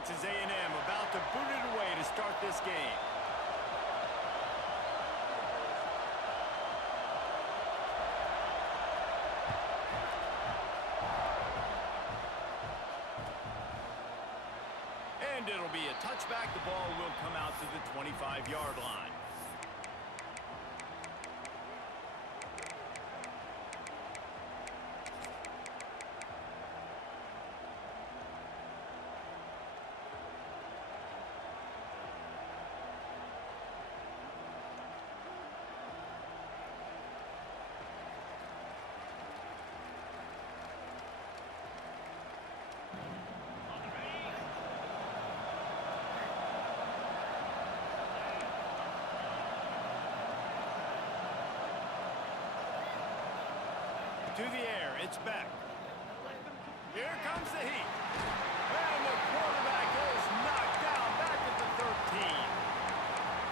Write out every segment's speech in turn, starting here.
Texas A&M about to boot it away to start this game. And it'll be a touchback. The ball will come out to the 25-yard line. To the air, it's back. Here comes the heat. And the quarterback is knocked down back at the 13.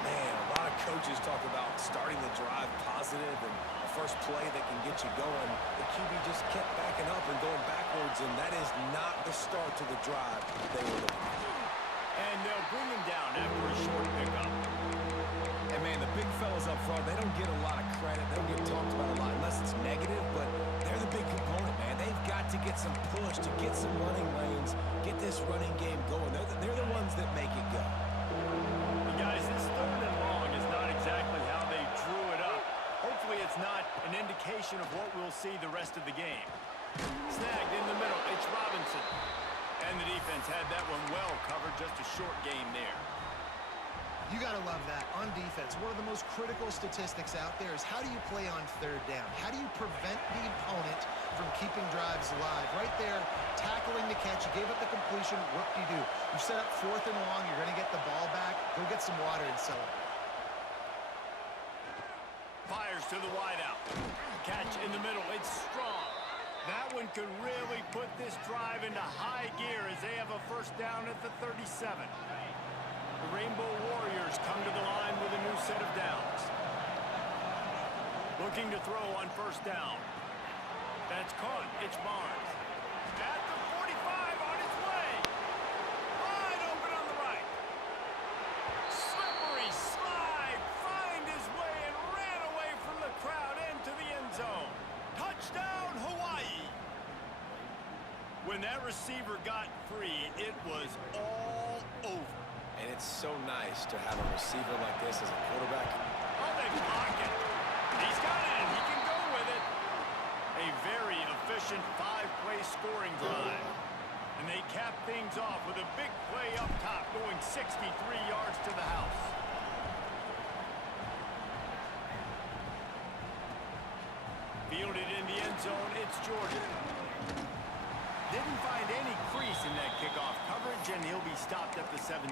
Man, a lot of coaches talk about starting the drive positive and a first play that can get you going. The QB just kept backing up and going backwards, and that is not the start to the drive they were looking for. And they'll bring him down after a short pickup. And, man, the big fellas up front, they don't get a lot of credit. They don't get talked about a lot unless it's negative, but they're the big component, man. They've got to get some push, to get some running lanes, get this running game going. They're the ones that make it go. And guys, this 3rd and long is not exactly how they drew it up. Hopefully it's not an indication of what we'll see the rest of the game. Snagged in the middle, it's Robinson. And the defense had that one well covered, just a short game there. You got to love that on defense. One of the most critical statistics out there is how do you play on 3rd down? How do you prevent the opponent from keeping drives alive? Right there, tackling the catch. You gave up the completion. What do? You set up 4th and long. You're going to get the ball back. Go get some water and celebrate. Fires to the wideout. Catch in the middle. It's strong. That one could really put this drive into high gear as they have a 1st down at the 37. The Rainbow Warriors come to the line with a new set of downs. Looking to throw on 1st down. That's caught. It's Barnes. At the 45 on his way. Wide open on the right. Slippery slide. Find his way and ran away from the crowd into the end zone. Touchdown, Hawaii. When that receiver got free, it was all over. And it's so nice to have a receiver like this as a quarterback. Oh, they block it. He's got it, and he can go with it. A very efficient 5-play scoring drive. And they cap things off with a big play up top, going 63 yards to the house. Fielded in the end zone, it's Jordan. Didn't find any crease in that kickoff coverage, and he'll be stopped at the 17.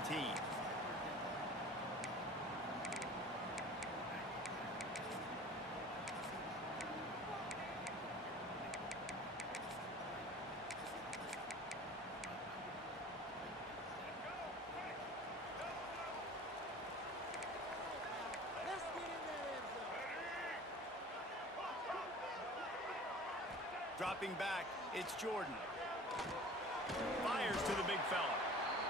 Dropping back, it's Jordan. Fires to the big fella.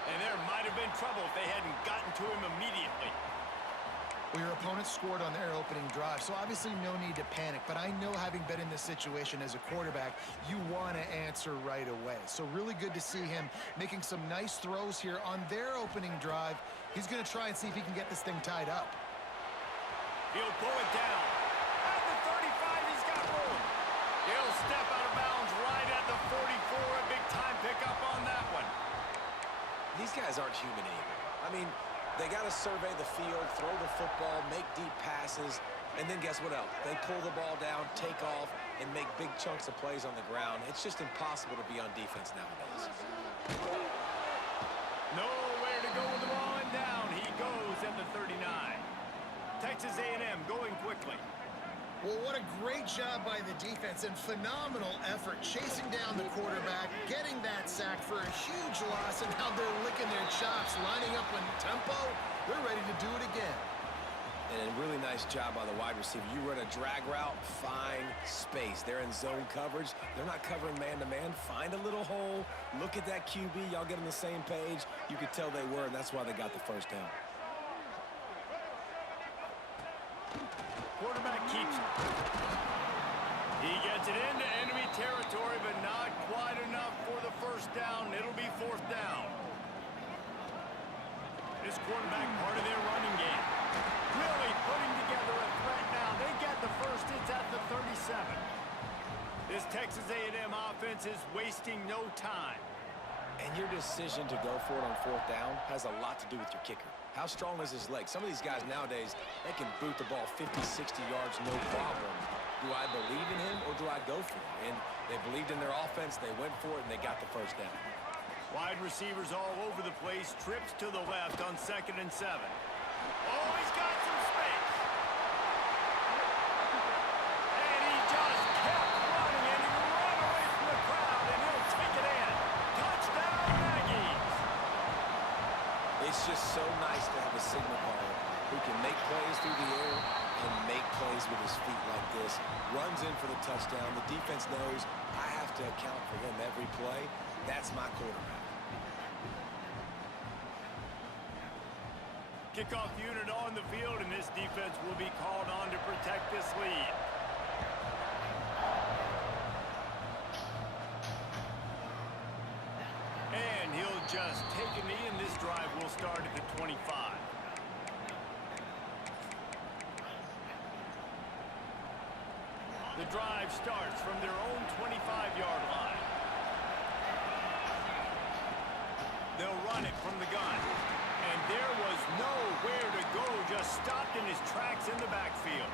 And there might have been trouble if they hadn't gotten to him immediately. Well, your opponent scored on their opening drive, so obviously no need to panic. But I know, having been in this situation as a quarterback, you want to answer right away. So really good to see him making some nice throws here on their opening drive. He's going to try and see if he can get this thing tied up. He'll pull it down. At the 35, he's got room. He'll step out of bounds right at the 44. A big-time pickup on that one. These guys aren't human anymore. I mean, they got to survey the field, throw the football, make deep passes, and then guess what else? They pull the ball down, take off, and make big chunks of plays on the ground. It's just impossible to be on defense nowadays. Nowhere to go with the ball, and down he goes at the 39. Texas A&M going quickly. Well, what a great job by the defense and phenomenal effort chasing down the quarterback, getting that sack for a huge loss, and now they're licking their chops, lining up in tempo. They're ready to do it again. And a really nice job by the wide receiver. You run a drag route, find space. They're in zone coverage. They're not covering man-to-man. Find a little hole. Look at that QB. Y'all get on the same page. You could tell they were, and that's why they got the first down. Quarterback keeps it. He gets it into enemy territory, but not quite enough for the first down. It'll be fourth down. This quarterback part of their running game. Really putting together a threat now. They get the first. It's at the 37. This Texas A&M offense is wasting no time. And your decision to go for it on fourth down has a lot to do with your kicker. How strong is his leg? Some of these guys nowadays, they can boot the ball 50, 60 yards, no problem. Do I believe in him or do I go for it? And they believed in their offense, they went for it, and they got the first down. Wide receivers all over the place. Trips to the left on 2nd and 7. Oh, he's got some space. And he just kept running, and he ran away from the crowd, and he'll take it in. Touchdown, Aggies. It's just so nice to have a signal caller who can make plays through the air and make plays with his feet like this. Runs in for the touchdown. The defense knows I have to account for him every play. That's my quarterback. Kickoff unit on the field, and this defense will be called on to protect this lead. And he'll just take a knee, and this drive will start at the 25. The drive starts from their own 25-yard line. They'll run it from the gun. And there was nowhere to go, just stopped in his tracks in the backfield.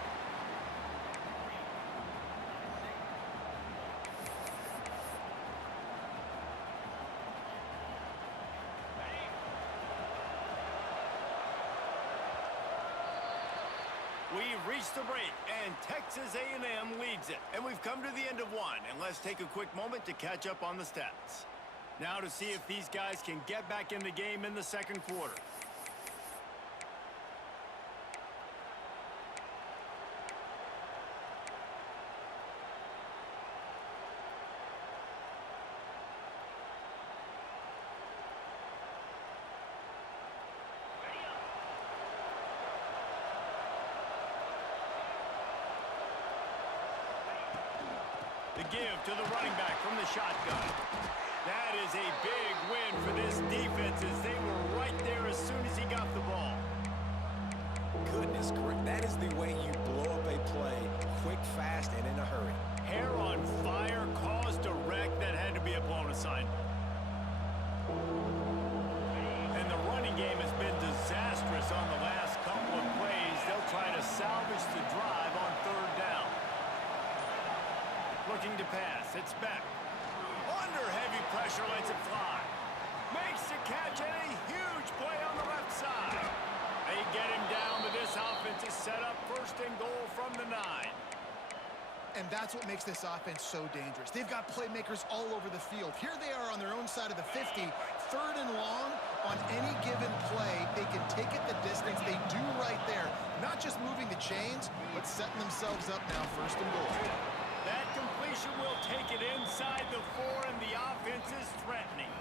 We've reached the break, and Texas A&M leads it. And we've come to the end of one, and let's take a quick moment to catch up on the stats. Now to see if these guys can get back in the game in the second quarter. The give to the running back from the shotgun. That is a big win for this defense as they were right there as soon as he got the ball. Goodness, that is the way you blow up a play quick, fast, and in a hurry. Hair on fire, caused a wreck that had to be a blown aside. And the running game has been disastrous on the last couple of plays. They'll try to salvage the drive on third down. Looking to pass, it's back. Under heavy pressure, lets it fly. Makes the catch, and a huge play on the left side. They get him down, but this offense is set up first and goal from the 9. And that's what makes this offense so dangerous. They've got playmakers all over the field. Here they are on their own side of the 50. Third and long, on any given play, they can take it the distance. They do right there. Not just moving the chains, but setting themselves up now first and goal. That completion will take it inside the 4, and the offense is threatening.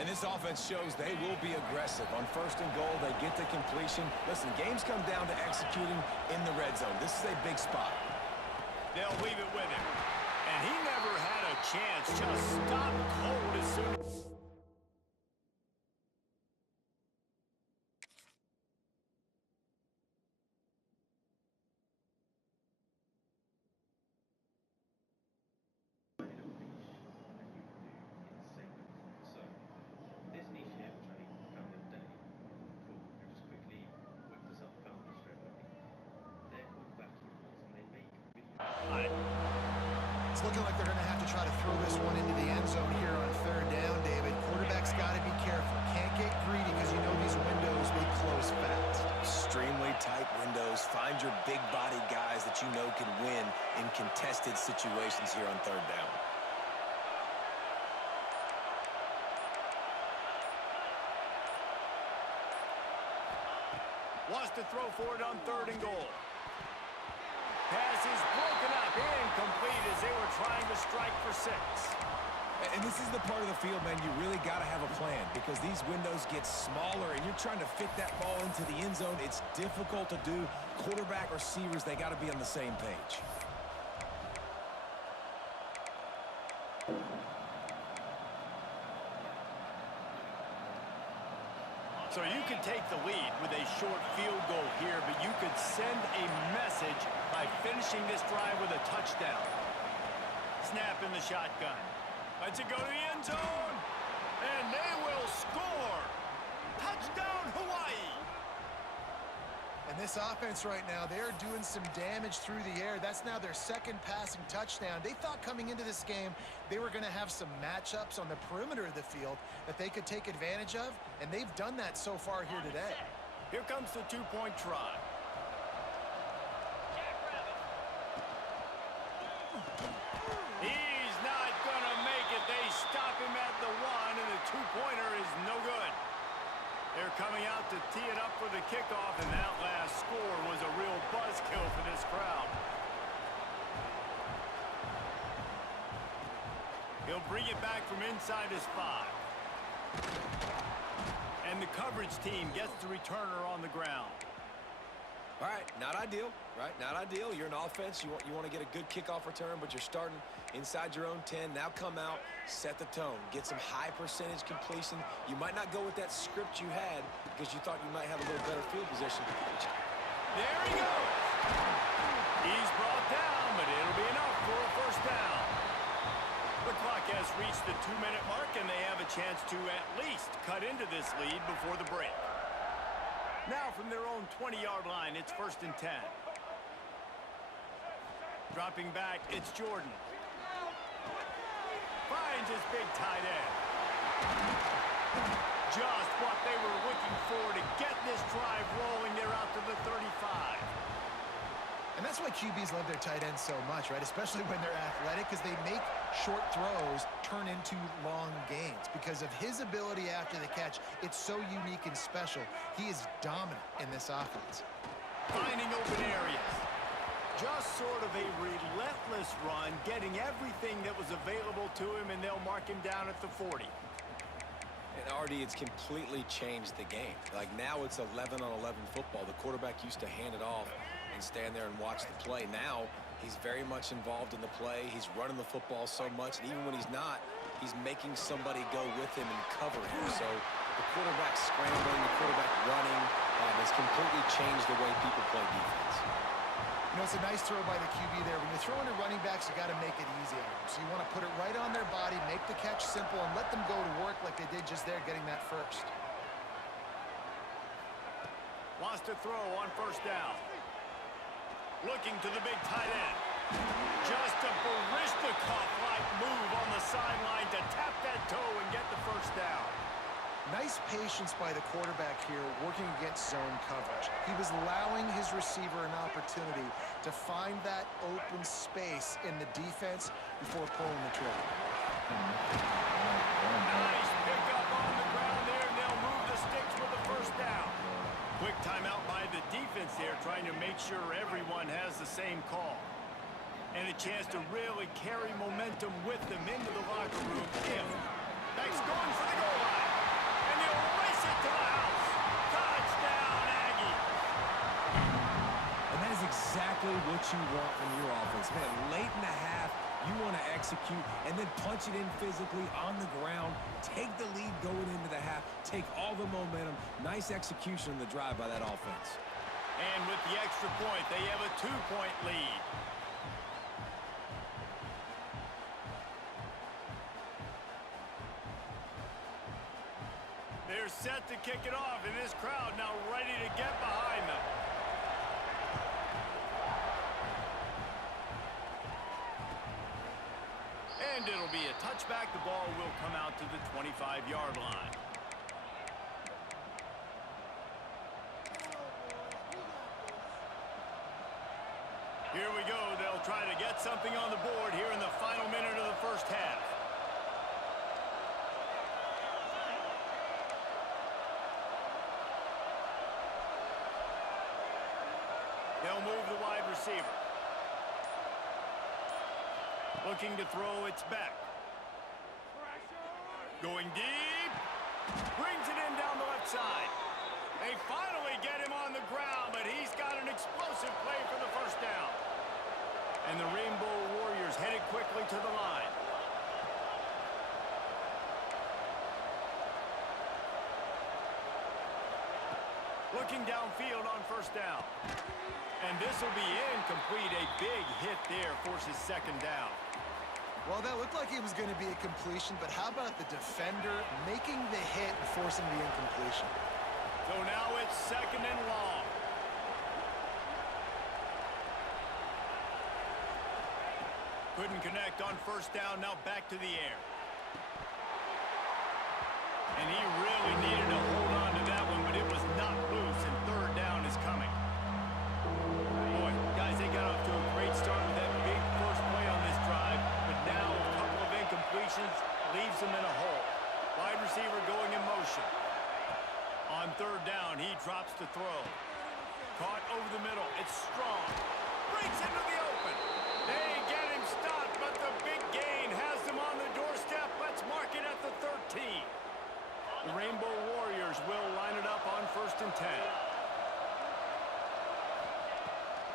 And this offense shows they will be aggressive. On first and goal, they get the completion. Listen, games come down to executing in the red zone. This is a big spot. They'll leave it with him. And he never had a chance. Just stopped cold as soon as... It's looking like they're going to have to try to throw this one into the end zone here on third down, David. Quarterback's got to be careful. Can't get greedy because you know these windows, they close fast. Extremely tight windows. Find your big body guys that you know can win in contested situations here on third down. Wants to throw for it on 3rd and goal. Pass is broken up, incomplete as they were trying to strike for 6. And this is the part of the field, man, you really got to have a plan because these windows get smaller and you're trying to fit that ball into the end zone. It's difficult to do. Quarterback, receivers, they got to be on the same page. So you can take the lead with a short field goal here, but you could send a message by finishing this drive with a touchdown. Snap in the shotgun. Let's it go to the end zone. And they will score. Touchdown, Hawaii. And this offense right now, they're doing some damage through the air. That's now their 2nd passing touchdown. They thought coming into this game they were going to have some matchups on the perimeter of the field that they could take advantage of, and they've done that so far here today. Here comes the 2-point try. He's not going to make it. They stop him at the 1, and the 2-pointer is no good. They're coming out to tee it up for the kickoff, and that last score was a real buzzkill for this crowd. He'll bring it back from inside his 5. And the coverage team gets the returner on the ground. All right, not ideal, right? Not ideal. You're an offense. You want to get a good kickoff return, but you're starting inside your own 10. Now come out, set the tone, get some high percentage completion. You might not go with that script you had because you thought you might have a little better field position. There he goes. He's brought down, but it'll be enough for a 1st down. The clock has reached the 2-minute mark, and they have a chance to at least cut into this lead before the break. Now from their own 20-yard line, it's 1st and 10. Dropping back, it's Jordan. Finds his big tight end. Just what they were looking for to get this drive rolling. They're out to the 35. And that's why QBs love their tight ends so much, right? Especially when they're athletic, because they make short throws turn into long gains. Because of his ability after the catch, it's so unique and special. He is dominant in this offense. Finding open areas. Just sort of a relentless run, getting everything that was available to him, and they'll mark him down at the 40. And Artie, it's completely changed the game. Like now it's 11-on-11 football. The quarterback used to hand it off and stand there and watch the play. Now he's very much involved in the play. He's running the football so much, and even when he's not, he's making somebody go with him and cover him. So the quarterback scrambling, the quarterback running has completely changed the way people play defense. You know, it's a nice throw by the QB there. When you're throwing to running backs, you got to make it easy on them. So you want to put it right on their body, make the catch simple, and let them go to work like they did just there, getting that 1st. Wants to throw on 1st down. Looking to the big tight end. Just a Barishnikov-like move on the sideline to tap that toe and get the 1st down. Nice patience by the quarterback here working against zone coverage. He was allowing his receiver an opportunity to find that open space in the defense before pulling the trigger. Nice pickup on the ground there, and they'll move the sticks with the 1st down. Quick timeout by the defense there, trying to make sure everyone has the same call. And a chance to really carry momentum with them into the locker room if Beck's going for the goal line. And he'll race it to the house. Touchdown, Aggie. And that is exactly what you want from your offense. Man, late in the half, you want to execute and then punch it in physically on the ground. Take the lead going into the half. Take all the momentum. Nice execution in the drive by that offense. And with the extra point, they have a 2-point lead. They're set to kick it off, and this crowd now ready to get behind them. And it'll be a touchback. The ball will come out to the 25-yard line. Here we go. They'll try to get something on the board here in the final minute of the 1st half. They'll move the wide receiver. Looking to throw, it's back. Going deep. Brings it in down the left side. They finally get him on the ground, but he's got an explosive play for the first down. And the Rainbow Warriors headed quickly to the line. Looking downfield on first down. And this will be incomplete. A big hit there forces second down. Well, that looked like it was going to be a completion, but how about the defender making the hit and forcing the incompletion? So now it's second and long. Couldn't connect on first down, now back to the air. And he really needed to hold on to that one, but it was not loose, and third down is coming. Boy, guys, they got off to a great start with that big first play on this drive, but now a couple of incompletions leaves them in a hole. Wide receiver going in motion. On third down, he drops to throw. Caught over the middle. It's strong. Breaks into the open. They get him stopped, but the big gain has them on the doorstep. Let's mark it at the 13. The Rainbow Warriors will line it up on 1st and 10.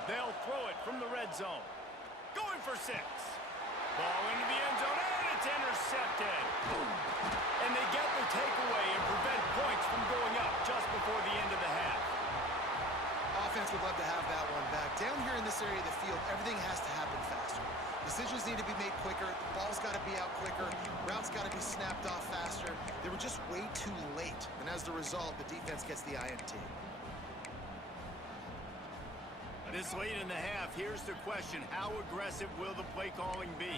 They'll throw it from the red zone. Going for 6. Ball into the end zone, and it's intercepted. And they get the takeaway and prevent points from going up just before the end of the half. Offense would love to have that one back. Down here in this area of the field, everything has to happen faster. Decisions need to be made quicker. The ball's got to be out quicker. Routes got to be snapped off faster. They were just way too late. And as the result, the defense gets the INT. This late in the half, here's the question. How aggressive will the play calling be?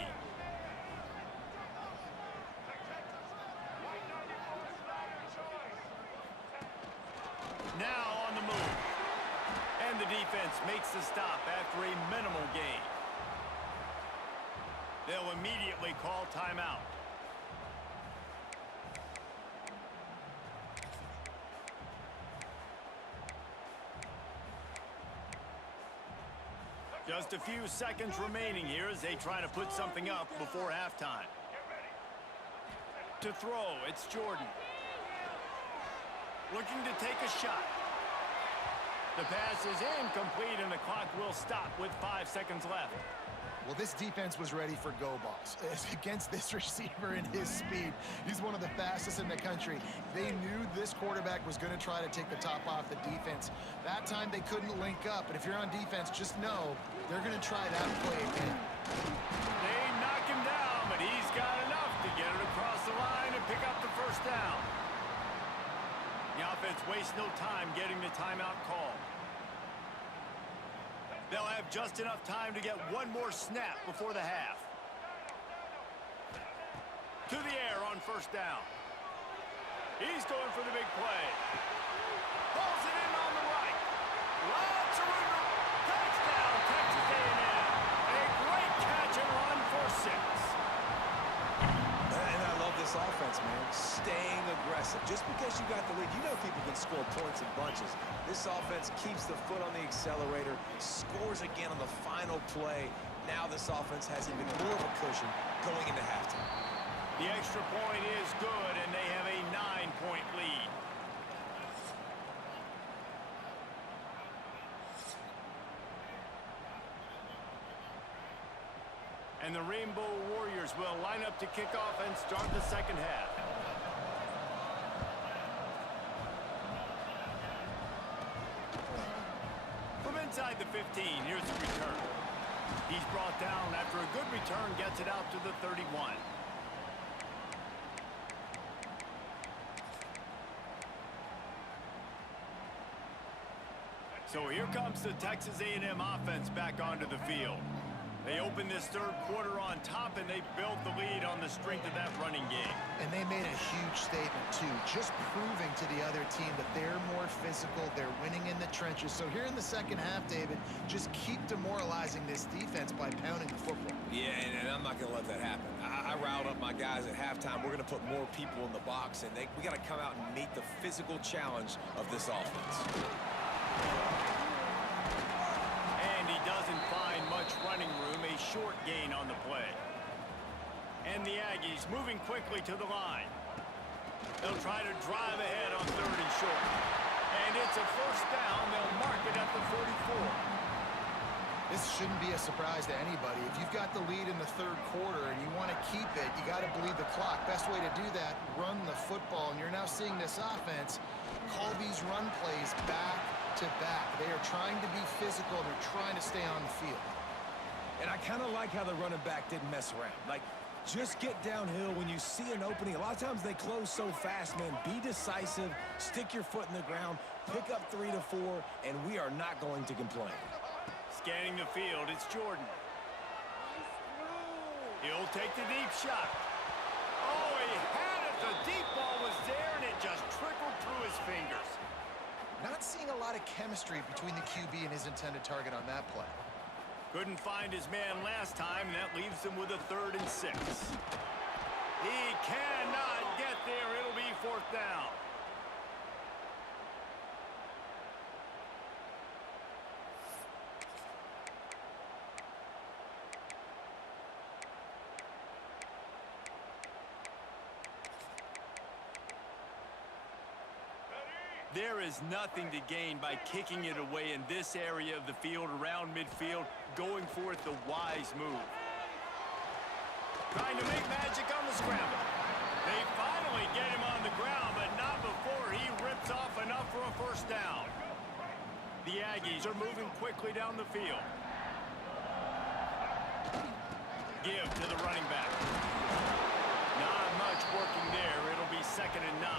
Now on the move. And the defense makes the stop after a minimal gain. They'll immediately call timeout. Just a few seconds remaining here as they try to put something up before halftime. To throw, it's Jordan. Looking to take a shot. The pass is incomplete, and the clock will stop with 5 seconds left. Well, this defense was ready for go balls. Against this receiver and his speed, he's one of the fastest in the country. They knew this quarterback was going to try to take the top off the defense. That time they couldn't link up, and if you're on defense, just know they're going to try that play again. They knock him down, but he's got enough to get it across the line and pick up the first down. The offense wastes no time getting the timeout call. They'll have just enough time to get one more snap before the half. To the air on first down. He's going for the big play. Pulls it in on the right. Lots of room. Touchdown, Texas A&M. A great catch and run for 6. And I love this offense, man. Staying aggressive. Just because you got the lead, you know people can score points in bunches. This offense keeps the foot on the accelerator, scores again on the final play. Now this offense has even more of a cushion going into halftime. The extra point is good, and they have a 9-point lead. And the Rainbow Warriors will line up to kick off and start the second half. From inside the 15, here's the return. He's brought down after a good return, gets it out to the 31. So here comes the Texas A&M offense back onto the field. They opened this third quarter on top, and they built the lead on the strength of that running game. And they made a huge statement, too, just proving to the other team that they're more physical, they're winning in the trenches. So here in the second half, David, just keep demoralizing this defense by pounding the football. Yeah, and I'm not going to let that happen. I riled up my guys at halftime. We're going to put more people in the box, and we got to come out and meet the physical challenge of this offense. short gain on the play. And the Aggies moving quickly to the line. They'll try to drive ahead on 3rd and short. And it's a first down. They'll mark it at the 44. This shouldn't be a surprise to anybody. If you've got the lead in the 3rd quarter and you want to keep it, you got to bleed the clock. Best way to do that, run the football. And you're now seeing this offense call these run plays back to back. They are trying to be physical. They're trying to stay on the field. And I kind of like how the running back didn't mess around. Like, just get downhill when you see an opening. A lot of times they close so fast, man. Be decisive, stick your foot in the ground, pick up 3 to 4, and we are not going to complain. Scanning the field, it's Jordan. He'll take the deep shot. Oh, he had it. The deep ball was there, and it just trickled through his fingers. Not seeing a lot of chemistry between the QB and his intended target on that play. Couldn't find his man last time, and that leaves him with a 3rd and 6. He cannot get there. It'll be 4th down. There is nothing to gain by kicking it away in this area of the field around midfield, going for it the wise move. Trying to make magic on the scramble. They finally get him on the ground, but not before he rips off enough for a first down. The Aggies are moving quickly down the field. Give to the running back. Not much working there. It'll be 2nd and 9.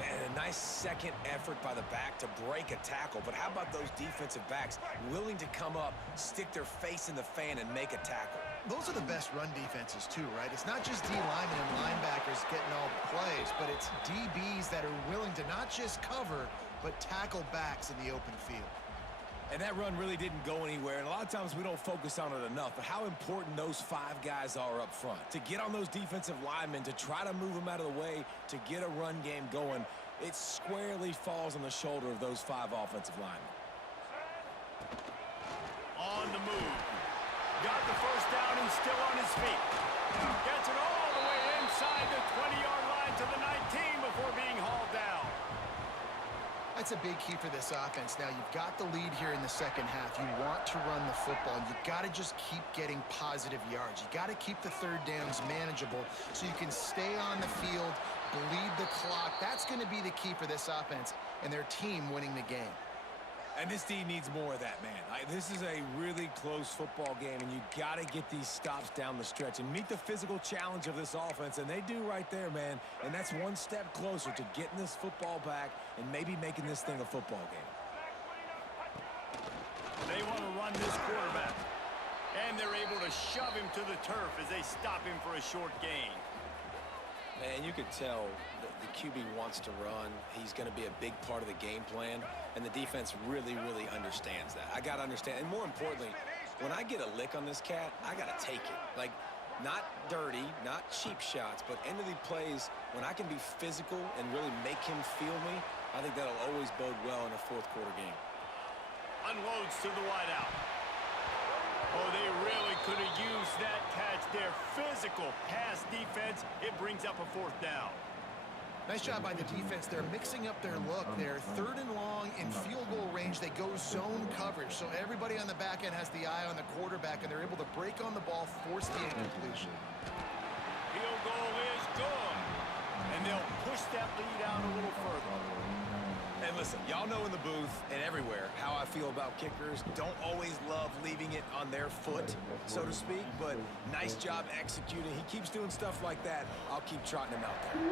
And a nice second effort by the back to break a tackle. But how about those defensive backs willing to come up, stick their face in the fan, and make a tackle? Those are the best run defenses, too, right? It's not just D linemen and linebackers getting all the plays, but it's DBs that are willing to not just cover, but tackle backs in the open field. And that run really didn't go anywhere, and a lot of times we don't focus on it enough, but how important those 5 guys are up front. To get on those defensive linemen, to try to move them out of the way, to get a run game going, it squarely falls on the shoulder of those 5 offensive linemen. On the move. Got the first down and still on his feet. Gets it all the way inside the 20-yard line to the 19 before being hauled down. That's a big key for this offense. Now, you've got the lead here in the second half. You want to run the football. You've got to just keep getting positive yards. You've got to keep the 3rd downs manageable so you can stay on the field, bleed the clock. That's going to be the key for this offense and their team winning the game. And this team needs more of that, man. This is a really close football game, and you got to get these stops down the stretch and meet the physical challenge of this offense, and they do right there, man. And that's one step closer to getting this football back and maybe making this thing a football game. They want to run this quarterback, and they're able to shove him to the turf as they stop him for a short gain. Man, you could tell the QB wants to run. He's going to be a big part of the game plan, and the defense really, really understands that. I got to understand, and more importantly, when I get a lick on this cat, I got to take it. Like, not dirty, not cheap shots, but end of the plays, when I can be physical and really make him feel me, I think that'll always bode well in a 4th quarter game. Unloads to the wideout. Oh, they really could have used that catch there. Physical pass defense. It brings up a 4th down. Nice job by the defense. They're mixing up their look. They're 3rd and long in field goal range. They go zone coverage. So everybody on the back end has the eye on the quarterback, and they're able to break on the ball, force the incompletion. Field goal is good. And they'll push that lead out a little further. And listen, y'all know in the booth and everywhere how I feel about kickers. Don't always love leaving it on their foot, so to speak, but nice job executing. He keeps doing stuff like that. I'll keep trotting him out there.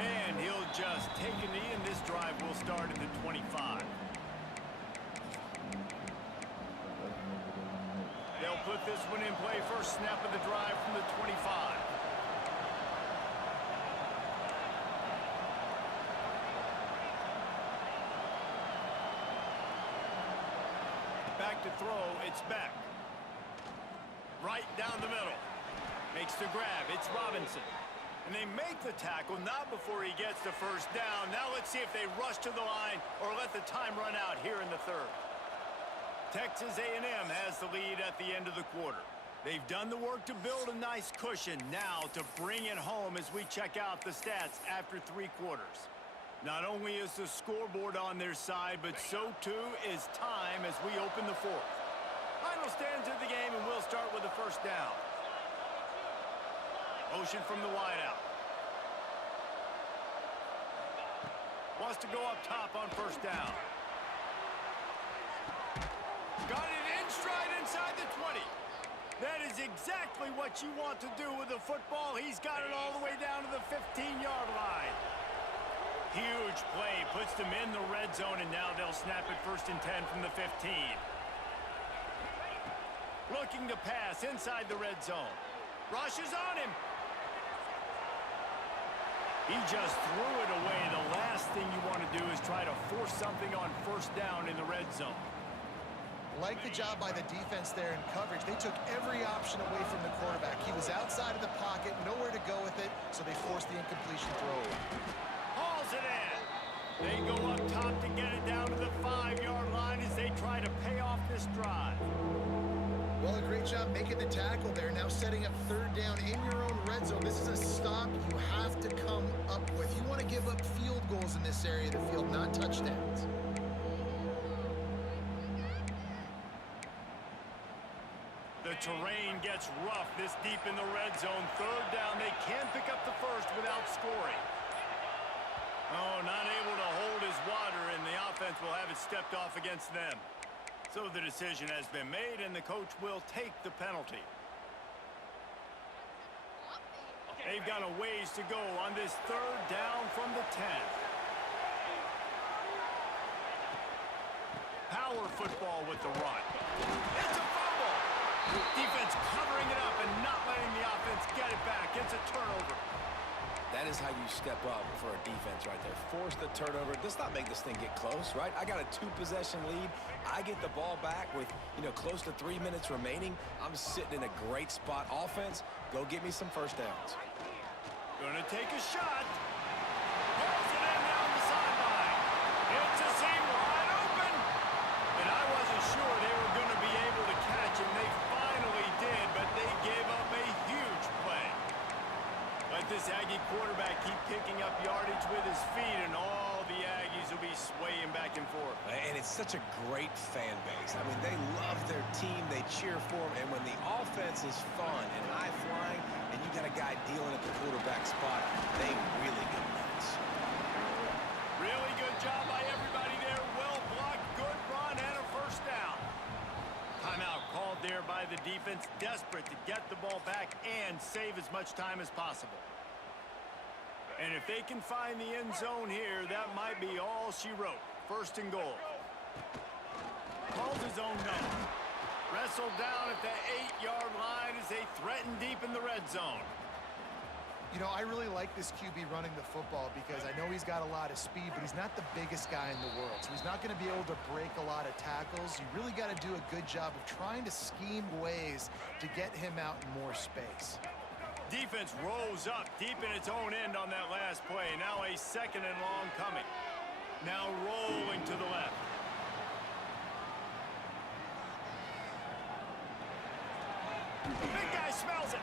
And he'll just take a knee, and this drive will start at the 25. They'll put this one in play. First snap of the drive from the 25. Back to throw. It's back. Right down the middle. Makes the grab. It's Robinson. And they make the tackle, not before he gets the first down. Now let's see if they rush to the line or let the time run out here in the third. Texas A&M has the lead at the end of the quarter. They've done the work to build a nice cushion. Now to bring it home as we check out the stats after 3 quarters. Not only is the scoreboard on their side, but so too is time as we open the fourth. Final stands of the game, and we'll start with the first down. Motion from the wideout. Wants to go up top on first down. Got it in stride inside the 20. That is exactly what you want to do with the football. He's got it all the way down to the 15-yard line. Huge play, puts them in the red zone, and now they'll snap it 1st and 10 from the 15. Looking to pass inside the red zone. Rush is on him. He just threw it away. The last thing you want to do is try to force something on first down in the red zone. Like the job by the defense there in coverage. They took every option away from the quarterback. He was outside of the pocket, nowhere to go with it, so they forced the incompletion throw. Hauls it in. They go up top to get it down to the 5-yard line as they try to pay off this drive. Well, a great job making the tackle there. Now setting up 3rd down in your own red zone. This is a stop you have to come up with. You want to give up field goals in this area of the field, not touchdowns. The terrain gets rough this deep in the red zone. 3rd down. They can pick up the first without scoring. Oh, not able to hold his water, and the offense will have it stepped off against them. So the decision has been made, and the coach will take the penalty. They've got a ways to go on this 3rd down from the 10. Power football with the run. It's a fumble. Defense covering it up and not letting the offense get it back. It's a turnover. That is how you step up for a defense right there. Force the turnover. Let's not make this thing get close, right? I got a 2-possession lead. I get the ball back with, close to 3 minutes remaining. I'm sitting in a great spot. Offense, go get me some first downs. Gonna take a shot. Pulls it in down the sideline. It's a seam wide open. And I wasn't sure they were going to be able to catch him. They finally did, but they gave up a huge play. Let this Aggie quarterback keep picking up yardage with his feet, and all the Aggies will be swaying back and forth. And it's such a great fan base. I mean, they love their team. They cheer for them. And when the offense is fun and high-flying, and you got a guy dealing at the quarterback spot, they really go nuts. Really good job by everybody there. Well blocked, good run, and a first down. Timeout called there by the defense, desperate to get the ball back and save as much time as possible. And if they can find the end zone here, that might be all she wrote. 1st and goal. Calls his own number. Wrestled down at the 8-yard line as they threaten deep in the red zone. I really like this QB running the football because I know he's got a lot of speed, but he's not the biggest guy in the world. So he's not going to be able to break a lot of tackles. You really got to do a good job of trying to scheme ways to get him out in more space. Defense rose up deep in its own end on that last play. Now a 2nd and long coming. Now rolling to the left. Big guy smells it.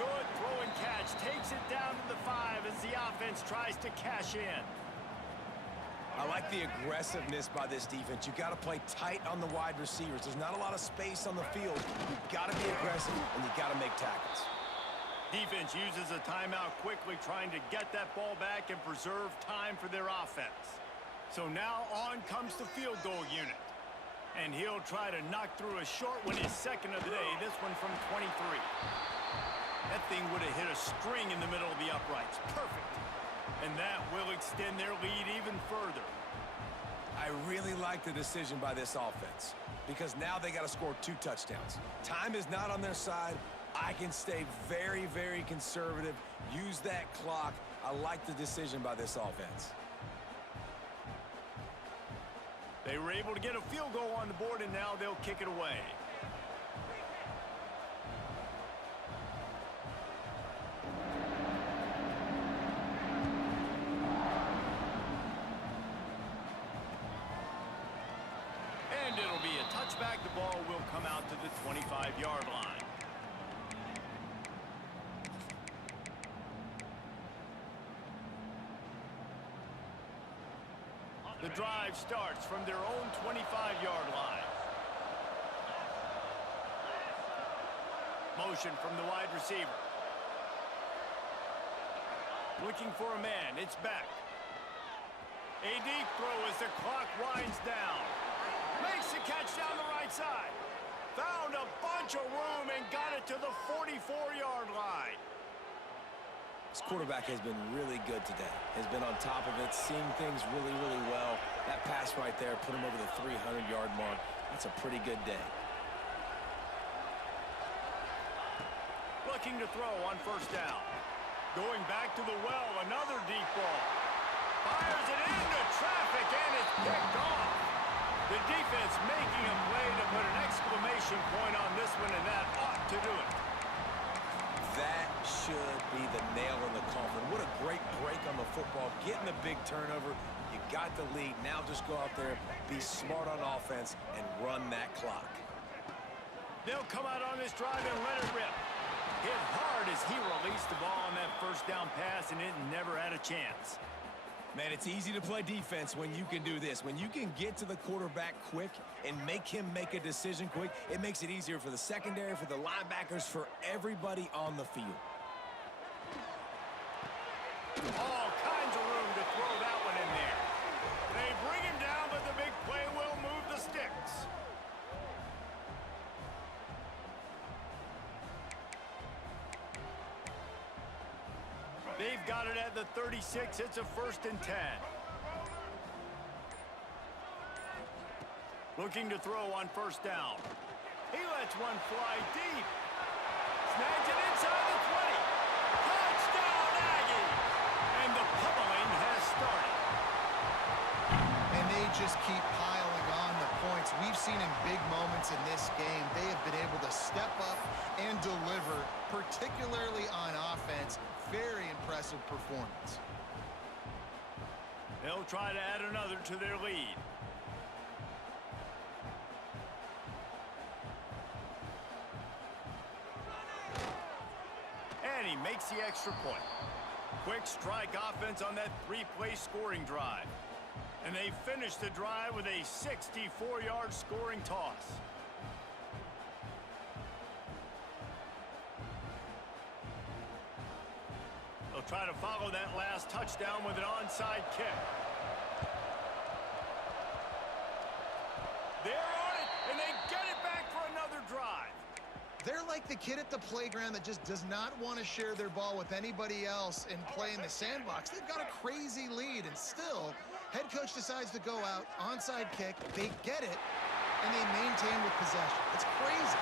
Good throw and catch. Takes it down to the 5 as the offense tries to cash in. I like the aggressiveness by this defense. You've got to play tight on the wide receivers. There's not a lot of space on the field. You've got to be aggressive, and you've got to make tackles. Defense uses a timeout quickly, trying to get that ball back and preserve time for their offense. So now on comes the field goal unit. And he'll try to knock through a short one, his 2nd of the day, this one from 23. That thing would have hit a string in the middle of the uprights. Perfect. And that will extend their lead even further. I really like the decision by this offense because now they got to score 2 touchdowns. Time is not on their side. I can stay very, very conservative, use that clock. I like the decision by this offense. They were able to get a field goal on the board, and now they'll kick it away. gets back, the ball will come out to the 25-yard line. The drive starts from their own 25-yard line. Motion from the wide receiver. Looking for a man. It's back. A deep throw as the clock winds down. Makes the catch down the right side. Found a bunch of room and got it to the 44-yard line. This quarterback has been really good today. Has been on top of it, seeing things really, really well. That pass right there put him over the 300-yard mark. That's a pretty good day. Looking to throw on first down. Going back to the well, another deep ball. Fires it into traffic, and it's picked off. The defense making a play to put an exclamation point on this one, and that ought to do it. That should be the nail in the coffin. What a great break on the football. Getting the big turnover. You got the lead. Now just go out there, be smart on offense, and run that clock. They'll come out on this drive and let it rip. Hit hard as he released the ball on that first down pass, and it never had a chance. Man, it's easy to play defense when you can do this. When you can get to the quarterback quick and make him make a decision quick, it makes it easier for the secondary, for the linebackers, for everybody on the field. All kinds of room to throw that one in there. They bring him down, but the big play will move the sticks. They've got it at the 36. It's a 1st and 10. Looking to throw on first down. He lets one fly deep. Snags it inside the 20. Touchdown, Aggie! And the pummeling has started. And they just keep piling on the points. We've seen in big moments in this game, they have been able to step up and deliver, particularly on offense. Very impressive performance. They'll try to add another to their lead. And he makes the extra point. Quick strike offense on that 3-play scoring drive. And they finish the drive with a 64-yard scoring toss. They'll try to follow that last touchdown with an onside kick. They're on it, and they get it back for another drive. They're like the kid at the playground that just does not want to share their ball with anybody else and play in the sandbox. They've got a crazy lead, and still, head coach decides to go out, onside kick, they get it, and they maintain with possession. It's crazy.